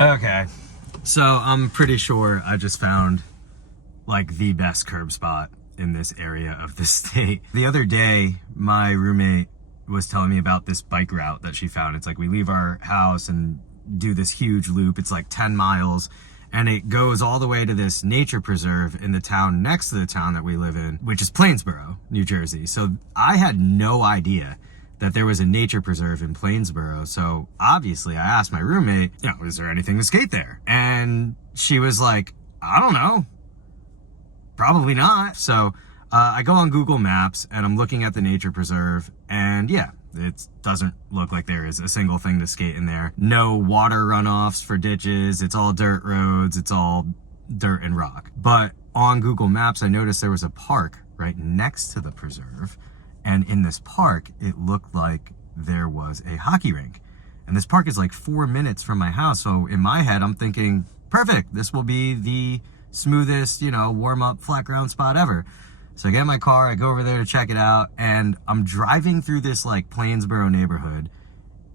Okay, so I'm pretty sure I just found like the best curb spot in this area of the state. The other day, my roommate was telling me about this bike route that she found. It's like we leave our house and do this huge loop. It's like 10 miles and it goes all the way to this nature preserve in the town next to the town that we live in, which is Plainsboro, New Jersey. So I had no idea that there was a nature preserve in Plainsboro. So obviously I asked my roommate, you know, is there anything to skate there? And she was like, I don't know, probably not. So I go on Google Maps and I'm looking at the nature preserve, and yeah, it doesn't look like there is a single thing to skate in there. No water runoffs for ditches. It's all dirt roads. It's all dirt and rock. But on Google Maps, I noticed there was a park right next to the preserve. And in this park, it looked like there was a hockey rink. And this park is like 4 minutes from my house. So in my head, I'm thinking, perfect, this will be the smoothest, you know, warm up flat ground spot ever. So I get in my car, I go over there to check it out, and I'm driving through this like Plainsboro neighborhood.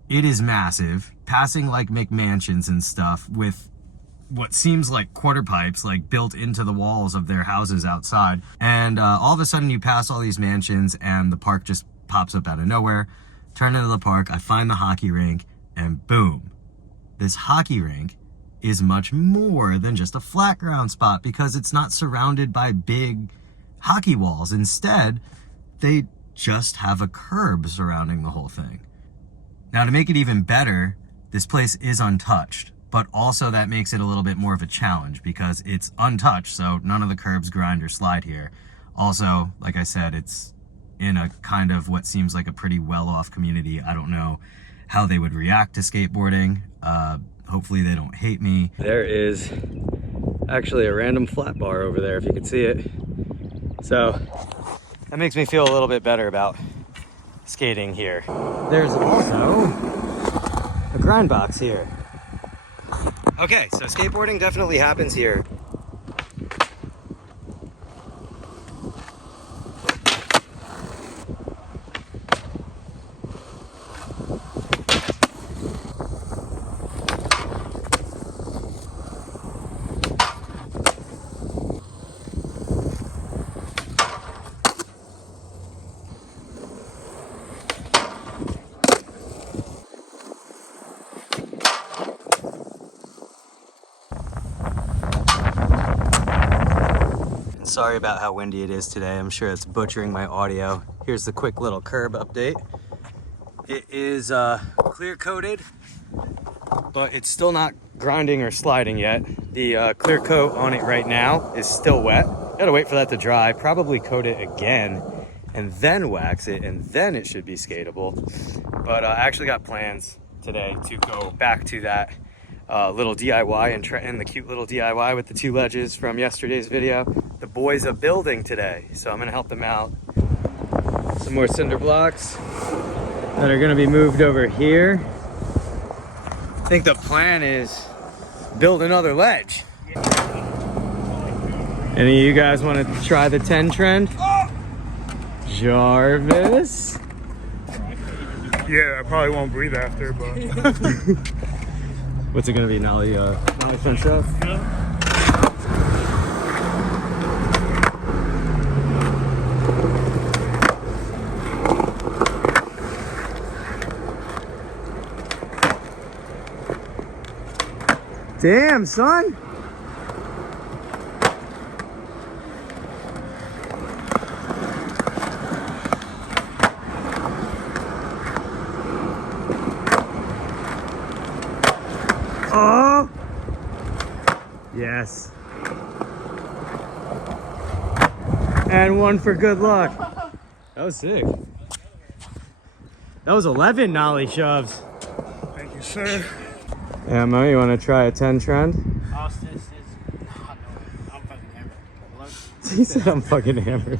It is massive, passing like McMansions and stuff with what seems like quarter pipes like built into the walls of their houses outside. And all of a sudden you pass all these mansions and the park just pops up out of nowhere. Turn into the park, I find the hockey rink, and boom, this hockey rink is much more than just a flat ground spot because it's not surrounded by big hockey walls. Instead, they just have a curb surrounding the whole thing. Now, to make it even better, this place is untouched, but also that makes it a little bit more of a challenge because it's untouched, so none of the curbs grind or slide here. Also, like I said, it's in a kind of what seems like a pretty well-off community. I don't know how they would react to skateboarding. Hopefully they don't hate me. There is actually a random flat bar over there, if you can see it. So that makes me feel a little bit better about skating here. There's also a grind box here. Okay, so skateboarding definitely happens here. Sorry about how windy it is today. I'm sure it's butchering my audio. Here's the quick little curb update. It is clear coated, but it's still not grinding or sliding yet. The clear coat on it right now is still wet. Gotta wait for that to dry, probably coat it again and then wax it, and then it should be skatable. But I actually got plans today to go back to that little DIY and the cute little DIY with the 2 ledges from yesterday's video. The boys are building today, so I'm gonna help them out. Some more cinder blocks that are gonna be moved over here. I think the plan is build another ledge. Any of you guys want to try the 10 trend? Jarvis? Yeah, I probably won't breathe after, but... What's it gonna be, Nolly front shove? Yeah. Damn, son! Oh! Yes. And one for good luck. That was sick. That was 11 nollie shoves. Thank you, sir. Yeah, Mo, you want to try a 10 trend? I'm fucking hammered. He said I'm fucking hammered.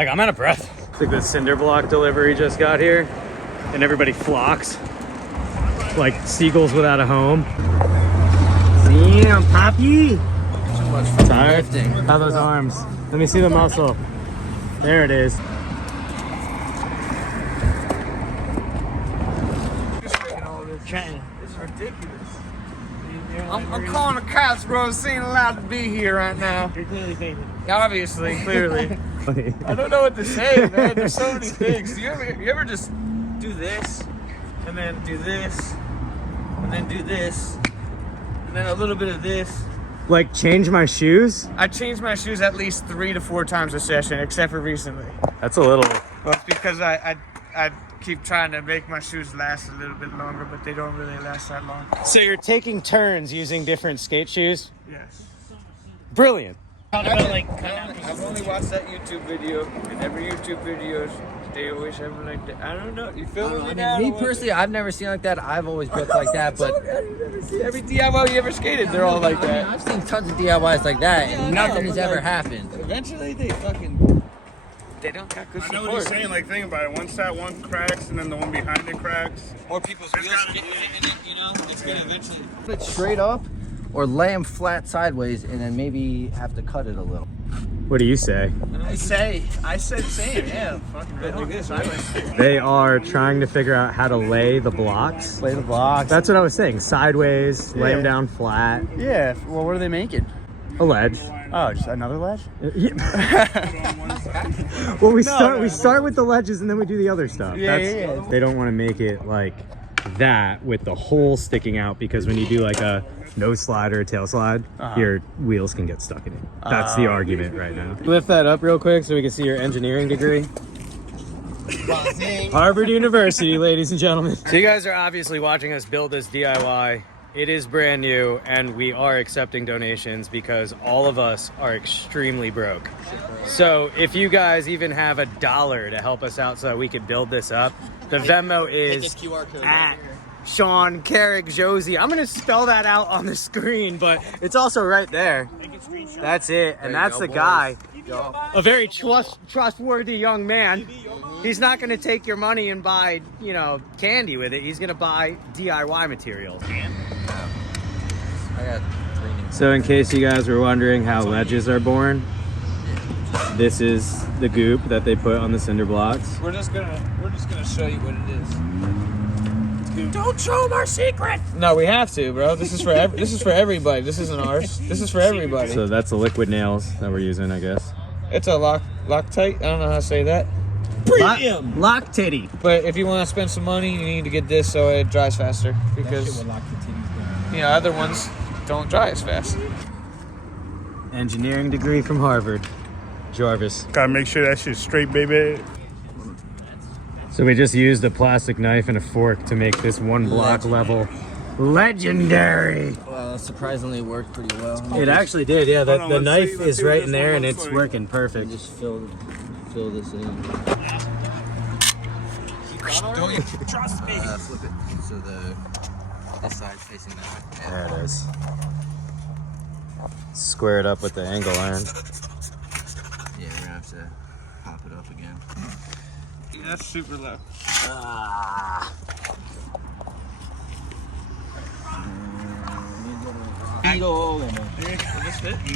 Like, I'm out of breath. It's like the cinder block delivery just got here, and everybody flocks. Like seagulls without a home. Damn, Poppy! Too much Tired? lifting. How are those arms? Let me see the muscle. There it is. It's ridiculous. I'm calling the cops, bro. She ain't allowed to be here right now. You're clearly faking. Obviously, clearly. I don't know what to say, man. There's so many things. You ever just do this, and then do this, and then do this, and then a little bit of this? Like, change my shoes? I change my shoes at least 3 to 4 times a session, except for recently. That's a little... Well, it's because I keep trying to make my shoes last a little bit longer, but they don't really last that long. So you're taking turns using different skate shoes? Yes. Brilliant. I've only watched that YouTube video, and every YouTube video, they always have it like that. I don't know. You feel me now? Me personally, I've never seen like that. I've always built like that, but Every DIY you ever skated, they're all like that. I've seen tons of DIYs like that, and nothing has ever happened. Eventually, they don't got good I support. know what you're saying. Like, think about it. One cracks, and then the one behind it cracks. Or people's wheels get in it, you know? It's gonna eventually. Put it straight up, or lay them flat sideways, and then maybe have to cut it a little. What do you say? I said same, yeah. Fucking right like this. They are trying to figure out how to lay the blocks. Lay the blocks. That's what I was saying. Sideways, lay them down flat. Yeah. Well, what are they making? A ledge. Oh, just another ledge? Yeah. Well, we start with the ledges and then we do the other stuff. Yeah. They don't want to make it like that with the hole sticking out, because when you do like a nose slide or a tail slide, your wheels can get stuck in it. That's the argument right now. Lift that up real quick so we can see your engineering degree. Harvard University, ladies and gentlemen. So you guys are obviously watching us build this DIY. It is brand new, and we are accepting donations because all of us are extremely broke. So if you guys even have $1 to help us out so that we could build this up, the Venmo is at Sean Carrick Josie. I'm gonna spell that out on the screen, but it's also right there. That's it, and that's the guy. A very trustworthy young man. He's not gonna take your money and buy, you know, candy with it. He's gonna buy DIY materials. I got 3 new. So in case you guys were wondering how ledges are born, this is the goop that they put on the cinder blocks. We're just gonna show you what it is. Don't show them our secret. No, we have to, bro. This is for everybody. This isn't ours. This is for everybody. So that's the liquid nails that we're using, I guess. It's a Loctite. I don't know how to say that. Premium lock titty. But if you want to spend some money, you need to get this so it dries faster, because other ones don't dry as fast. Engineering degree from Harvard. Jarvis. Gotta make sure that shit's straight, baby. So we just used a plastic knife and a fork to make this one block level legendary. Well, surprisingly worked pretty well. It actually did, yeah. Hold on, The let's knife see, let's is see right what in this there one and looks it's like. working perfect. Just fill this in. Trust me. Flip it so this side's facing that. There it is. Square it up with the angle iron. Yeah, we're gonna have to pop it up again. Yeah, that's super low. Needle in it.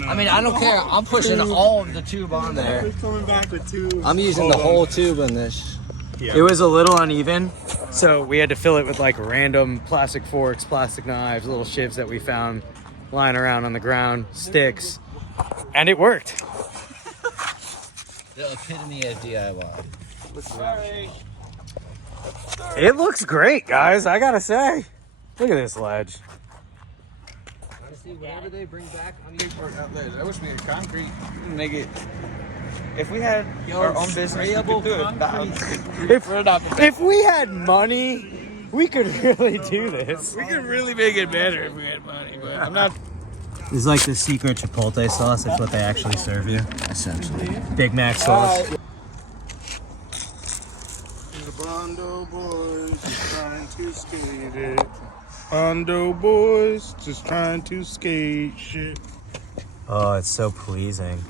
I mean, I don't care. I'm pushing all of the tube on there. It's coming back with 2. I'm using the whole tube in this. It was a little uneven, so we had to fill it with like random plastic forks, plastic knives, little shivs that we found lying around on the ground, sticks, and it worked. The epitome of DIY. Sorry. It looks great, guys, I gotta say. Look at this ledge. Honestly, whatever they bring back, I'm I wish we had concrete. Make it. If we had our own business, we could do it. If we had money, we could really do this. We could really make it better if we had money, but I'm not. This is like the secret Chipotle sauce. It's what they actually serve you. essentially. Big Mac sauce. The Bondo boys just trying to skate it. Bondo boys just trying to skate shit. Oh, it's so pleasing.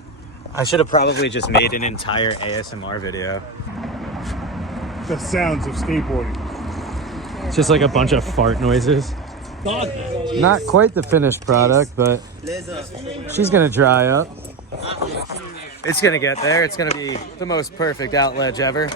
I should have probably just made an entire ASMR video. The sounds of skateboarding. It's just like a bunch of fart noises. Not quite the finished product, but she's gonna dry up. It's gonna get there. It's gonna be the most perfect out ledge ever.